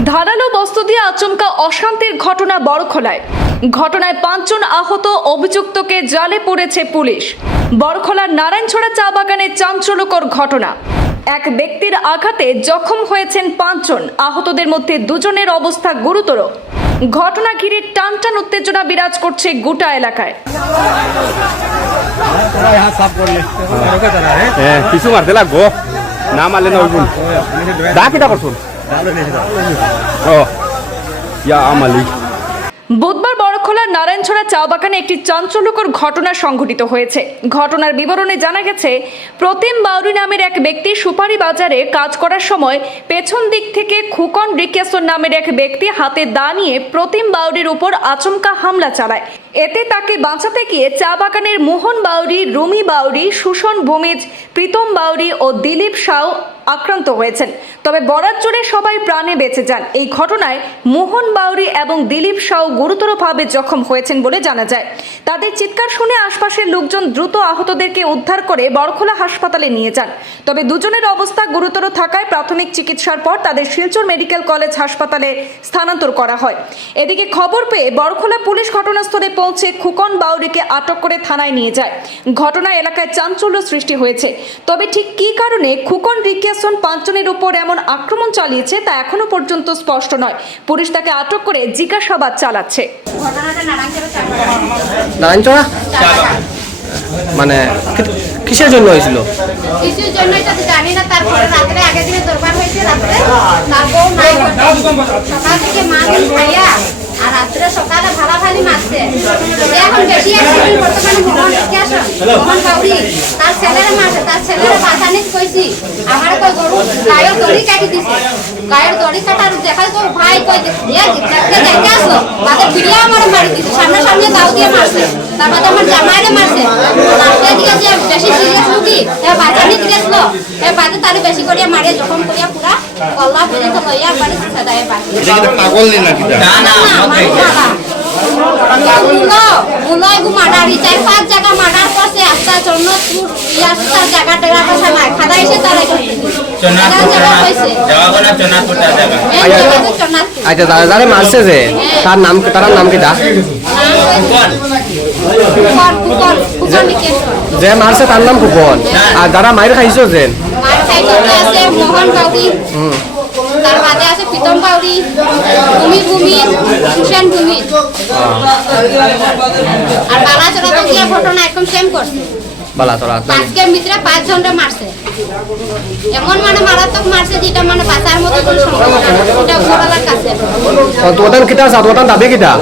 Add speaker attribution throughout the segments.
Speaker 1: ধারালো বস্তু দিয়ে আচমকা অশান্তির ঘটনা বড়খোলায় ঘটনায় পাঁচজন আহত অভিযুক্তকে জালে পড়েছে পুলিশ। বড়খোলার নারায়ণছড়া চা বাগানে চাঞ্চল্যকর ঘটনা। এক ব্যক্তির আঘাতে জখম হয়েছেন পাঁচজন। আহতদের মধ্যে দুজনের অবস্থা গুরুতর। ঘটনা ঘিরে টানটান উত্তেজনা বিরাজ করছে গোটা এলাকায়।
Speaker 2: হ্যাঁ কিছু মারতে লাগবো। না মারলে করছুন ও ইয়া আমালি।
Speaker 1: বুধবার বড়খোলার নারায়ণছড়া চা বাগানে একটি চাঞ্চল্যকর ঘটনা সংঘটিত হয়েছে। ঘটনার বিবরণে জানা গেছে, প্রতিম বাউরি নামের এক ব্যক্তি সুপারি বাজারে কাজ করার সময় পেছন দিক থেকে খুকন রিকেসন নামের এক ব্যক্তি হাতে দা নিয়ে প্রতিম বাউরির উপর আচমকা হামলা চালায়। এতে তাকে বাঁচাতে গিয়ে চা বাগানের মোহন বাউরি, রুমি বাউরি সুশন ভূমিজ, প্রীতম বাউরি ও দিলীপ সাউ আক্রান্ত হয়েছেন। তবে বরাত জুড়ে সবাই প্রাণে বেঁচে যান। এই ঘটনায় মোহন বাউরি এবং দিলীপ সাউ গুরুতরভাবে জখম হয়েছেন বলে জানা যায়। তাদের চিৎকার শুনে আশপাশের লোকজন দ্রুত আহতদেরকে উদ্ধার করে বড়খোলা হাসপাতালে নিয়ে যান। তবে দুজনের অবস্থা গুরুতর থাকায় প্রাথমিক চিকিৎসার পর তাদের শিলচর মেডিকেল কলেজ হাসপাতালে স্থানান্তর করা হয়। এদিকে খবর পেয়ে বড়খোলা পুলিশ ঘটনাস্থলে পৌঁছে খুকন বাউরিকে আটক করে থানায় নিয়ে যায়। ঘটনায় এলাকায় চাঞ্চল্য সৃষ্টি হয়েছে। তবে ঠিক কী কারণে খুকন রিকেসন পাঁচজনের উপর এমন আক্রমণ চালিয়েছে তা এখনও পর্যন্ত স্পষ্ট নয়। পুলিশ তাকে আটক করে জিজ্ঞাসাবাদ চালাচ্ছে।
Speaker 3: নারায়ণচড়া? মানে কিসের জন্য হয়েছিল?
Speaker 4: কিছুর জন্য জানি না, তারপরে আগের দিনে হয়েছে, রাত্রে তার বউ নাই সকাল থেকে আর রাত্রে সকালে ভালা ভালি মারছে এখন বেশি বর্তমানে কাউরি তার কইছি আমার কই গরু গায়ের দড়ি কাটি দিছে। গায়ের দড়ি কাটার দেখা তো ভাই কই এ দেখতে দেখতে আসলো। তাদের ভিডিও আমার মারি দিছে। সামনে সামনে দাও দিয়ে মারছে। তারপর আমার জামাইরে মারছে। তারপরে দিকে যে বেশি সিরিয়াস রুগী এ দিয়েছিল এ তারে বেশি করিয়া জখম করিয়া পুরা কল্লা পর্যন্ত লইয়া বাড়ি সাদায় বাড়ি।
Speaker 2: পাগল নি নাকি
Speaker 4: না না চার পাঁচ জায়গা মার্ডার করছে একটা জন্য ইয়াস্তা জায়গা টেরা খাদা এসে তারা
Speaker 5: চনাতপুর
Speaker 4: জায়গা হয়েছে।
Speaker 5: জওয়াগনা চনাতপুর তার জায়গা
Speaker 4: এই জায়গাতে চনাতপুর
Speaker 3: আচ্ছা যারা যারা মারছে যে তার নাম তার নাম
Speaker 4: কুকর নিকেশন
Speaker 3: যে মারছে তার নাম ফুকন আর যারা মাইর খাইছো যে?
Speaker 4: মার সাইডতে আছে মোহন বাউরি। তার বাদে আছে প্রীতম বাউরি ভূমি ভূমি সুশান ভূমি আর বালাচরা তো ঘটনা একদম সেম করছে।
Speaker 3: বালা তোরা।
Speaker 4: পাঁচকের ভিতরে পাঁচ জনটা মারছে। এমন মানে মারাত্মক মারছে যেটা মানে বাঁচার মতো কোনো সম্ভাবনা এটা ঘোরালার কাছে।
Speaker 3: তোতান কিটা আছে? তোতান দাবি কিটা?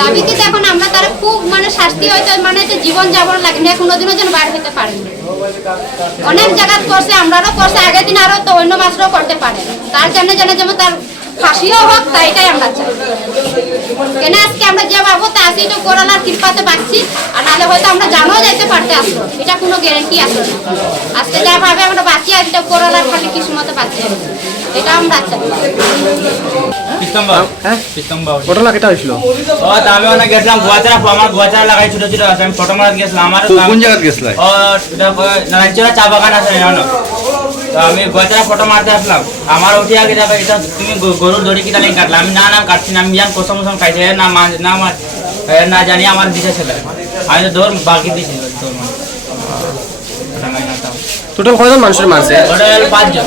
Speaker 4: দাবি কি এখন আমরা তারা খুব মানে শাস্তি হয়তো মানে যে জীবন যাবন লাগে না কোনোদিনও যেন বার হতে পারে অনেক জায়গা করছে আমরাও করছে আগের দিন আরও তো অন্য মাসরাও করতে পারে। তার জন্য যেন যেমন তার ফাঁসিও হোক তাইটাই আমরা চাই। কেন আজকে আমরা যে পাবো তা আসি তো কোরআনার কৃপাতে পাচ্ছি আর নাহলে হয়তো আমরা জানাও যাইতে পারতে আসলো এটা কোনো গ্যারেন্টি আসলো না। আজকে যা ভাবে আমরা বাঁচি আর এটা কোরআনার খালি কিছু মতো বাঁচি। এটা আমরা চাই।
Speaker 5: পিস্তম্বর
Speaker 3: হ্যাঁ?
Speaker 5: পিস্তম্বর
Speaker 3: হয়েছিল
Speaker 5: ও তা আমি ওখানে গেছিলাম গুয়াচারা আমার গুয়াচারা লাগাই ছোট ছোট আছে আমি ফটো মারাত গেছিলাম আমার
Speaker 2: কোন
Speaker 5: ও চা বাগান আছে তো আমি গুয়াচারা ফটো মারতে আসলাম। আমার উঠে আগে যাবে এটা তুমি গরুর দড়ি কিনা নিয়ে কাটলাম আমি না না কাটছি না আমি জান কসম কসম খাইছে। না মাছ না না জানি আমার দিশা ছেলে। আমি তো দৌড় বাকি দিছি।
Speaker 3: টোটাল কয়জন মানুষের মারছে?
Speaker 5: ওটা হলো পাঁচজন।